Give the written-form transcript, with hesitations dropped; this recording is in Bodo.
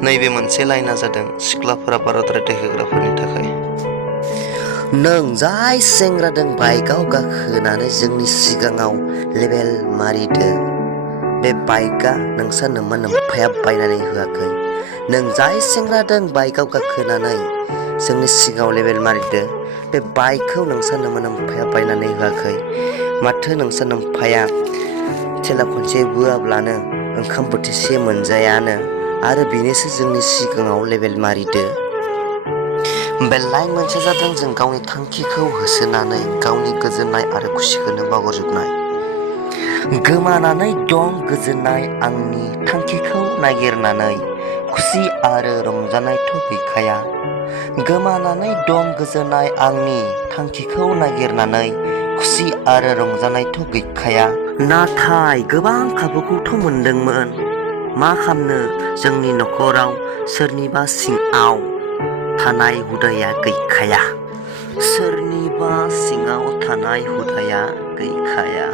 नैबे मोनसे लाइना जादों सिख्लाफोरा बाराद्राय देखायग्राफोरनि थाखाय। नों जाय सेंग्रादों बाइकआव गाखोनानै जोंनि सिगाङाव लेबेल मारिदो, बे बाइकआ नोंसा नोमा नोम्फाया बायनानै होआखै। नों जाय सेंग्रादों बाइकआव गाखोनानै जोंनि सिगाङाव लेबेल मारिदो, बे बाइकखौ नोंसा नोमा नोम्फाया बायनानै होआखै। माथो नोंसा नोम्फाया थेला खनसे बोआब्लानो ओंखाम बोथिसे मोनजायानो, आरो बेनोसो जोंनि सिगाङाव लेबेल मारिदो। बे लाइन मोनसेया जादों जों गावनि थांखिखौ होसोनानै गावनि गोजोननाय आरो खुसिखौनो बावगारजोबनाय। गोमानानै दं गोजोननाय आंनि थांखिखौ नागिरनानै, खुसि आरो रंजानायथ' गैखाया। गोमानानै दं गोजोननाय आंनि थांखिखौ नागिरनानै, खुसि आरो रंजानायथ' गैखाया। नाथाय गोबां खाबुखौथ' मोनदोंमोन, मा खामनो जोंनि नखराव सोरनिबा सिङाव थानाय हुदाया गैखाया। सोरनिबा सिङाव थानाय हुदाया गैखाया।